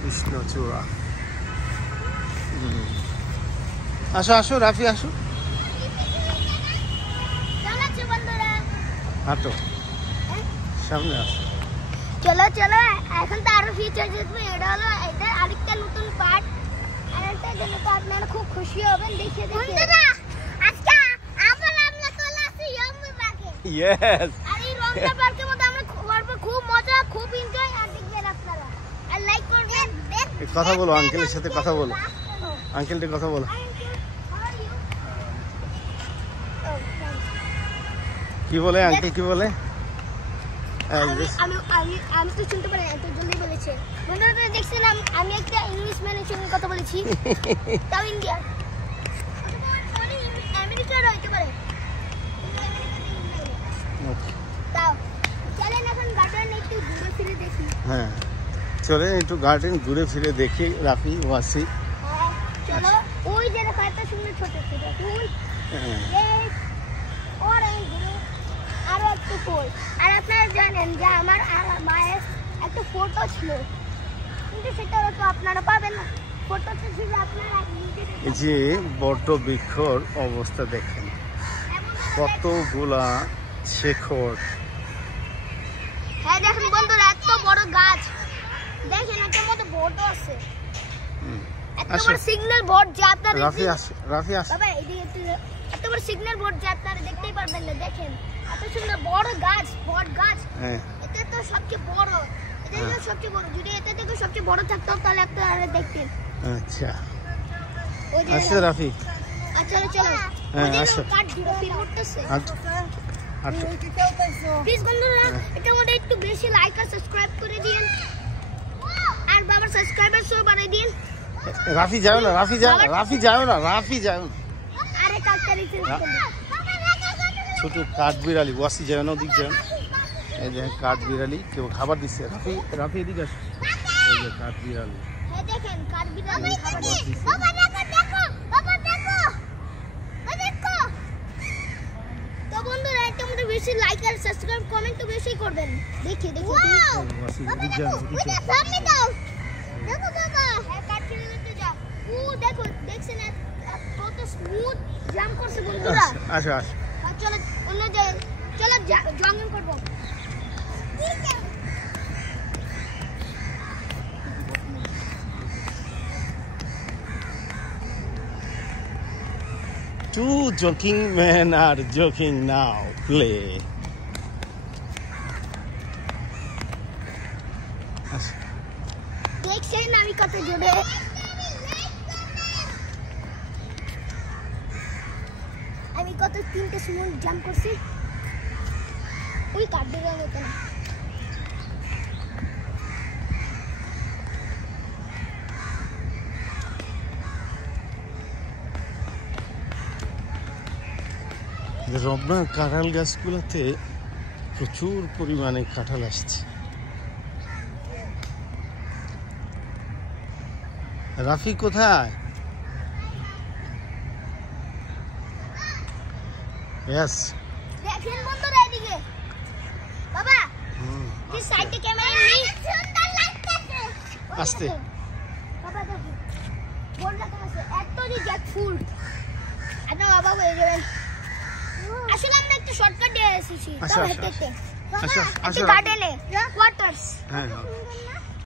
কৃষ্ণচূড়া। আসো আসো রাফি আসো, হাঁটো সামনে আসো। চলো চলো, এখন তো আরো ফিচার দেখবে। এটা হলো এটা আরেকটা নতুন পার্ট, আর এটার জন্য তো আপনারা খুব খুশি হবেন দেখে দেখে। আজকে আবার আমরা চলে আসি ইয়াম্মি পার্কে। ইয়েস, আর এই রমনা পার্কের মধ্যে আমরা করব খুব মজা, খুব এনজয়। আর দেখবেন আপনারা, আর লাইক করবেন। কথা বলো আঙ্কেলের সাথে, কথা বলো আঙ্কেলটির কথা বলো। কি বলে আঙ্কেল, কি বলে? আমি তো শুনতে পারি, এত জলদি বলেছে। বন্ধুরা দেখছেন, আমি একটা ইংলিশ ম্যানের সঙ্গে কথা বলেছি, তাও ইন্ডিয়া, আমেরিকার হইতে পারে। তাও চলেন এখন গার্ডেন একটু ঘুরে ফিরে দেখি। হ্যাঁ চলে একটু গার্ডেন ঘুরে ফিরে দেখি রাফি ওয়াসি। চলো, ওই যে দেখা একটা সুন্দর ছোট ছোট ফুল, আরো একটু ফুল। আর আপনারা জানেন যে আমার আর মায়ের একটা ফটো ছিল, কিন্তু সেটা তো আপনারা পাবেন না। ফটোটা ছিল আপনারা এই যে বট বৃক্ষর অবস্থা দেখেন, কতগুলা শেকড়। হ্যাঁ দেখেন বন্ধুরা, এত বড় গাছ দেখেন, এটার মধ্যে বট আছে, এত বড় সিগন্যাল বোর্ড যা আপনারা রাফি আসে, রাফি আসে বাবা এদিকে এত বড় সিগন্যাল বোর্ড যা আপনারা দেখতেই পারবেন না। দেখেন এত সুন্দর বড় গাছ, বট গাছ। এটা তো সবচেয়ে বড়, এটা হলো সবচেয়ে বড়। যদি এটা থেকে সবচেয়ে বড় থাকতো তাহলে আপনারা দেখতেন। আচ্ছা আচ্ছা রাফি, আচ্ছা চলো। হ্যাঁ আসো, কাট দিও ফিল করতেছে। হাঁটো হাঁটো। প্লিজ বন্ধুরা, এটার মধ্যে একটু বেশি লাইক আর সাবস্ক্রাইব করে দিন, আর বাবার সাবস্ক্রাইবার সব বাড়িয়ে দিন। রাফি যাও না, রাফি যাও না, রাফি যাও না, রাফি যাও না। আরে কাকতারি ছোট কাঠ বিড়ালি, ওয়াসি যাও না, ওদিক যাও না। এই যে কাঠ বিড়ালি, কেউ খাবার দিচ্ছে। রাফি রাফি এদিকে আসো, এই যে কাঠ বিড়ালি। হ্যাঁ দেখেন কাঠ বিড়ালি খাবার দিচ্ছে। বাবা দেখো দেখো, বাবা দেখো, দেখো। তো বন্ধুরা, এটা মধ্যে বেশি লাইক আর সাবস্ক্রাইব কমেন্ট তো বেশি করবেন। দেখি দেখি ওয়াসি এদিক যাও, ওইটা সামনে দাও। দেখো বাবা, হ্যাঁ কাঠ বিড়ালিতে যাও। ও দেখো, দেখছেন কত স্মুথ জাম্প করছে বন্ধুরা। আসো আসো, চলো অন্য জায়গায়, চলো জগিং করবো। Two joking men are joking now. Play. দেখছেন আমি কত জোরে, আমি কত 3টে স্মুথ জাম্প করছি। ওই কাটবে মতো না। রমনার কাঁঠাল গাছগুলোতে প্রচুর পরিমাণে কাঁঠাল আসছে। রাফি কোথায়? ইয়েস, দেখেন বন্ধুরা এদিকে বাবা, এই সাইডে ক্যামেরা নেই, সুন্দর লাগতেছে। আস্তে বাবা দেখো, বড় লাগতেছে এত যে জ্যাকফ্রুট। আচ্ছা বাবা হয়ে যাবেন। আসলে আমরা একটা শর্টকাট দিয়ে এসেছি, তো হেঁটে হেঁটে। আসো আসো গার্ডেনে ওয়াটারস। হ্যাঁ